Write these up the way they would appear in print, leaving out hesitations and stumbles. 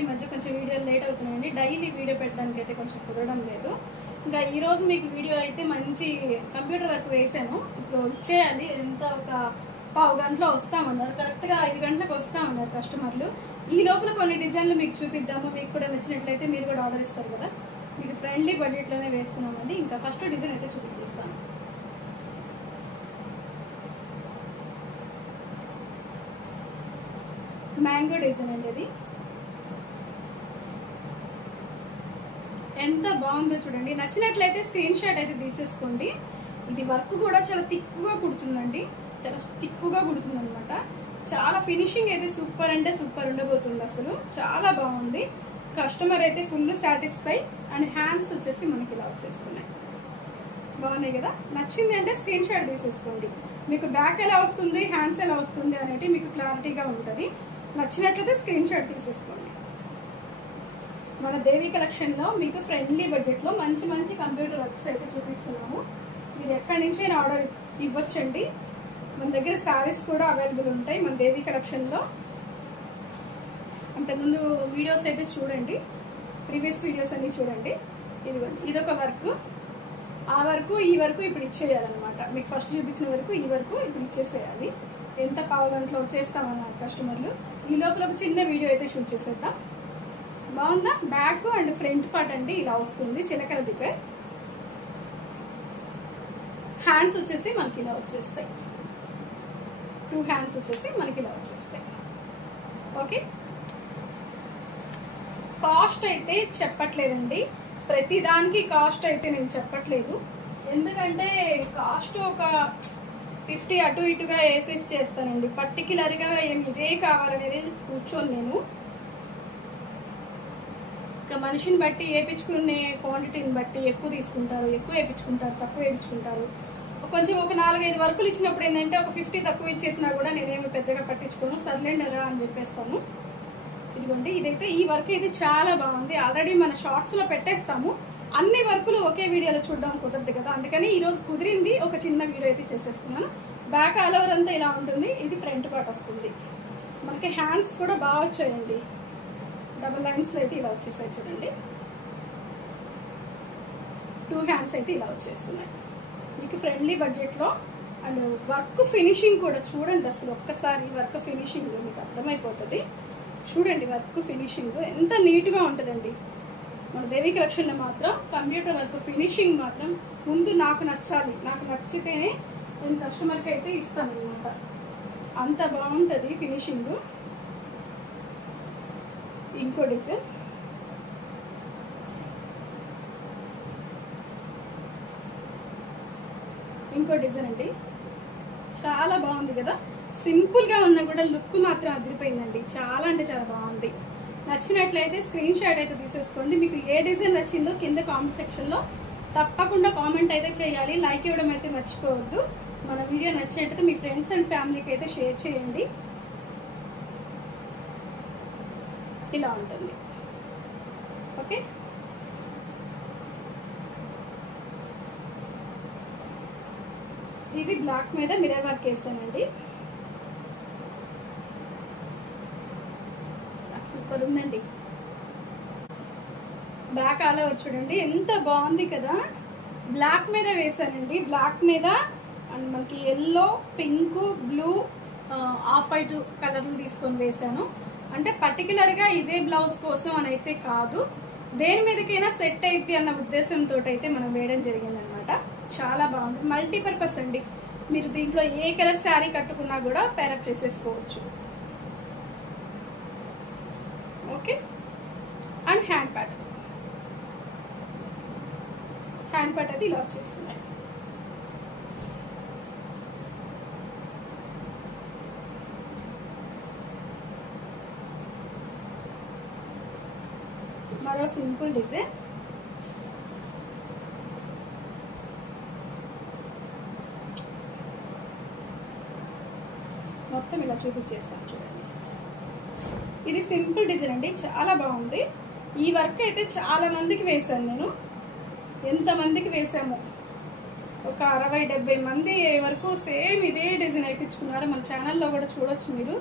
ఈ మధ్య కొంచెం వీడియోలు లేట్ అవుతున్నాయండి. డైలీ వీడియో పెట్టడానికి అయితే కొంచెం కుదరడం లేదు. ఇంకా ఈ రోజు మీకు వీడియో అయితే మంచి కంప్యూటర్ వర్క్ వేసాను. ఇప్పుడు ఇచ్చేయాలి. ఎంత ఒక పావు గంటలో వస్తామన్నారు. కరెక్ట్గా 5 గంటలకు వస్తామన్నారు కస్టమర్లు. ఈ లోపల కొన్ని డిజైన్లు మీకు చూపిద్దాము. మీకు కూడా నచ్చినట్లయితే మీరు కూడా ఆర్డర్ ఇస్తారు కదా. మీకు ఫ్రెండ్లీ బడ్జెట్లోనే వేస్తున్నామండి. ఇంకా ఫస్ట్ డిజైన్ అయితే చూపించేస్తాను. మ్యాంగో డిజైన్ అండి. అది ఎంత బాగుందో చూడండి. నచ్చినట్లయితే స్క్రీన్ షాట్ అయితే తీసేసుకోండి. ఇది వర్క్ కూడా చాలా థిక్గా కుడుతుందండి. చాలా థిక్గా కుడుతుంది అనమాట. చాలా ఫినిషింగ్ అయితే సూపర్ అంటే సూపర్ ఉండబోతుంది. అసలు చాలా బాగుంది. కస్టమర్ అయితే ఫుల్ సాటిస్ఫై. అండ్ హ్యాండ్స్ వచ్చేసి మనకి ఇలా వచ్చేస్తున్నాయి. బాగున్నాయి కదా. నచ్చింది అంటే స్క్రీన్ షాట్ తీసేసుకోండి. మీకు బ్యాక్ ఎలా వస్తుంది, హ్యాండ్స్ ఎలా వస్తుంది అనేది మీకు క్లారిటీగా ఉంటుంది. నచ్చినట్లయితే స్క్రీన్ షాట్ తీసేసుకోండి. మన దేవి కలెక్షన్ లో మీకు ఫ్రెండ్లీ బడ్జెట్ లో మంచి మంచి కంప్యూటర్ వర్క్స్ అయితే చూపిస్తున్నాము. మీరు ఎక్కడి నుంచి ఆర్డర్ ఇవ్వచ్చండి. మన దగ్గర శారీస్ కూడా అవైలబుల్ ఉంటాయి మన దేవి కలెక్షన్ లో. అంతకుముందు వీడియోస్ అయితే చూడండి, ప్రీవియస్ వీడియోస్ అన్ని చూడండి. ఇదిగోండి, ఇదొక వర్క్. ఆ వరకు ఈ వరకు ఇప్పుడు ఇచ్చేయాలన్నమాట. మీకు ఫస్ట్ చూపించిన వరకు ఈ వరకు ఇప్పుడు ఇచ్చేసేయాలి. ఎంత పావు గంటలో వచ్చేస్తామన్నారు కస్టమర్లు. ఈ లోపల ఒక చిన్న వీడియో అయితే షూట్ చేసేద్దాం. బాగుందా. బ్యాక్ అండ్ ఫ్రంట్ పార్ట్ అండి ఇలా వస్తుంది. చిలకల డిజైన్. హ్యాండ్స్ వచ్చేసి మనకి ఇలా వచ్చేస్తాయి. 2 హ్యాండ్స్ వచ్చేసి మనకి ఇలా వచ్చేస్తాయి. ఓకే. కాస్ట్ అయితే చెప్పట్లేదండి. ప్రతి దానికి కాస్ట్ అయితే నేను చెప్పట్లేదు. ఎందుకంటే కాస్ట్ ఒక 50 అటు ఇటుగా వేసేసి చేస్తానండి. పర్టికులర్ గా ఏమి ఇదే కావాలనేది కూర్చొని నేను ఇక మనిషిని బట్టి వేయించుకునే క్వాంటిటీని బట్టి ఎక్కువ తీసుకుంటారు, ఎక్కువ వేయించుకుంటారు, తక్కువ వేయించుకుంటారు. కొంచెం ఒక 4-5 వర్కులు ఇచ్చినప్పుడు ఏంటంటే ఒక 50 తక్కువ ఇచ్చేసినా కూడా నేనేమి పెద్దగా పట్టించుకోను. సర్లేండరా అని చెప్పేస్తాను. ఇదిగోండి, ఇదైతే ఈ వర్క్ అయితే చాలా బాగుంది. ఆల్రెడీ మన షార్ట్స్ లో పెట్టేస్తాము. అన్ని వర్కులు ఒకే వీడియోలో చూడడం కుదరదు కదా. అందుకని ఈ రోజు కుదిరింది ఒక చిన్న వీడియో అయితే చేసేస్తున్నాను. బ్యాక్ ఆల్ ఓవర్ అంతా ఇలా ఉంటుంది. ఇది ఫ్రంట్ పార్ట్ వస్తుంది. మనకి హ్యాండ్స్ కూడా బాగా వచ్చాయండి. డబుల్ లైన్స్ లో అయితే ఇలా వచ్చేసాయి చూడండి. 2 హ్యాండ్స్ అయితే ఇలా వచ్చేస్తున్నాయి. మీకు ఫ్రెండ్లీ బడ్జెట్ లో. అండ్ వర్క్ ఫినిషింగ్ కూడా చూడండి. అసలు ఒక్కసారి వర్క్ ఫినిషింగ్ మీకు అర్థమైపోతుంది. చూడండి వర్క్ ఫినిషింగ్ ఎంత నీట్ గా ఉంటుందండి. మన దేవి కలెక్షన్ లో మాత్రం కంప్యూటర్ వర్క్ ఫినిషింగ్ మాత్రం ముందు నాకు నచ్చాలి. నాకు నచ్చితేనే నేను కస్టమర్కి అయితే ఇస్తాను అనమాట. అంత బాగుంటుంది ఫినిషింగ్. ఇంకో డిజైన్. ఇంకో డిజైన్ అండి. చాలా బాగుంది కదా. సింపుల్ గా ఉన్నా కూడా లుక్ మాత్రం అదిరిపోయిందండి. చాలా అంటే చాలా బాగుంది. నచ్చినట్లయితే స్క్రీన్ షాట్ అయితే తీసేసుకోండి. మీకు ఏ డిజైన్ నచ్చిందో కింద కామెంట్ సెక్షన్ లో తప్పకుండా కామెంట్ అయితే చేయాలి. లైక్ ఇవ్వడం అయితే మర్చిపోవద్దు. మన వీడియో నచ్చినట్లయితే మీ ఫ్రెండ్స్ అండ్ ఫ్యామిలీకి అయితే షేర్ చేయండి. ఇలా ఉంటుంది. ఓకే. ఇది బ్లాక్ మీద మిర్రర్ వర్క్ వేసానండి. సూపర్ ఉందండి. బ్యాక్ ఆల్ ఓవర్ చూడండి ఎంత బాగుంది కదా. బ్లాక్ మీద వేసానండి. బ్లాక్ మీద అండ్ మనకి yellow, pink, blue, off white కలర్లు తీసుకొని వేసాను. అంటే పర్టికులర్ గా ఇదే బ్లౌజ్ కోసం అని అయితే కాదు. దేని మీదకైనా సెట్ అయితే అన్న ఉద్దేశంతో అయితే మనం వేయడం జరిగింది అనమాట. చాలా బాగుంది. మల్టీపర్పస్ అండి. మీరు దీంట్లో ఏ కలర్ శారీ కట్టుకున్నా కూడా పేరప్ చేసేసుకోవచ్చు. Okay. And hand pad. Hand pad అది ఇలా వచ్చేస్తున్నాయి. మరో సింపుల్ డిజైన్. మొత్తం ఇలా చూపించేస్తాను చూడండి. ఇది సింపుల్ డిజైన్ అండి. చాలా బాగుంది. ఈ వర్క్ అయితే చాలా మందికి వేశాను నేను. ఎంత మందికి వేసాము, ఒక 60-70 మంది వరకు సేమ్ ఇదే డిజైన్ వేయించుకున్నారు. మన ఛానల్లో కూడా చూడొచ్చు మీరు.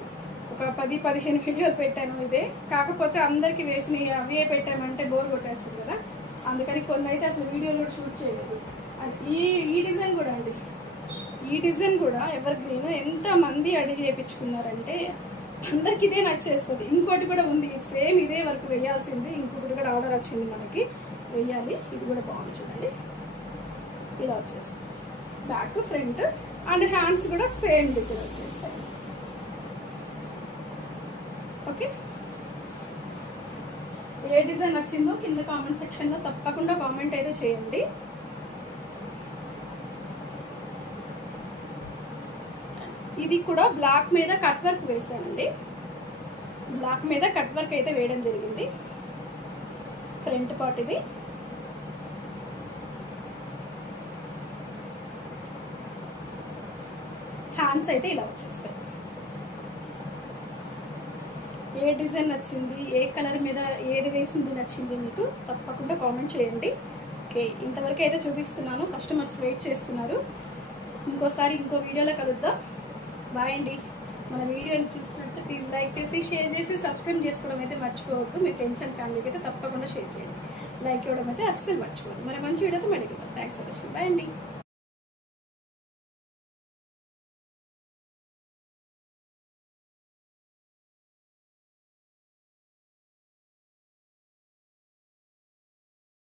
ఒక 10-15 వీడియోలు పెట్టాను ఇదే. కాకపోతే అందరికి వేసిన అవే పెట్టామంటే బోర్ కొట్టేస్తుంది కదా, అందుకని కొన్ని అయితే అసలు వీడియోలు కూడా షూట్ చేయలేదు. ఈ డిజైన్ కూడా అండి, ఈ డిజైన్ కూడా ఎవర్ గ్రీన్ ఎంత మంది అడిగి వేయించుకున్నారంటే అందరికి ఇదే నచ్చేస్తుంది. ఇంకోటి కూడా ఉంది సేమ్ ఇదే వరకు వేయాల్సింది, ఇంకొకటి కూడా ఆర్డర్ వచ్చింది మనకి వేయాలి. ఇది కూడా బాగుంది చూడండి, ఇలా వచ్చేస్తుంది బ్యాక్ ఫ్రంట్ అండ్ హ్యాండ్స్ కూడా సేమ్ డిజైన్ వచ్చేస్తాయి. ఓకే, ఏ డిజైన్ నచ్చిందో కింద కామెంట్ సెక్షన్ లో తప్పకుండా కామెంట్ అయితే చేయండి. ఇది కూడా బ్లాక్ మీద కట్ వర్క్ వేసానండి, బ్లాక్ మీద కట్ వర్క్ అయితే వేయడం జరిగింది. ఫ్రంట్ పార్ట్ ఇది, హ్యాండ్స్ అయితే ఇలా వచ్చేస్తాయి. ఏ డిజైన్ నచ్చింది, ఏ కలర్ మీద ఏది వేసింది నచ్చింది మీకు తప్పకుండా కామెంట్ చేయండి. ఓకే, ఇంతవరకు అయితే చూపిస్తున్నాను, కస్టమర్స్ వెయిట్ చేస్తున్నారు. ఇంకోసారి ఇంకో వీడియోలో కలుద్దాం. బాయ్ అండి. మన వీడియోని చూస్తున్నట్టు ప్లీజ్ లైక్ చేసి షేర్ చేసి సబ్స్క్రైబ్ చేసుకోవడం అయితే మర్చిపోవద్దు. మీ ఫ్రెండ్స్ అండ్ ఫ్యామిలీకి అయితే తప్పకుండా షేర్ చేయండి. లైక్ ఇవ్వడం అయితే అస్సలు మర్చిపోవద్దు. మరి మంచి వీడియోతో మళ్ళీ థ్యాంక్స్ ఫర్ వాచింగ్. బాయ్ అండి.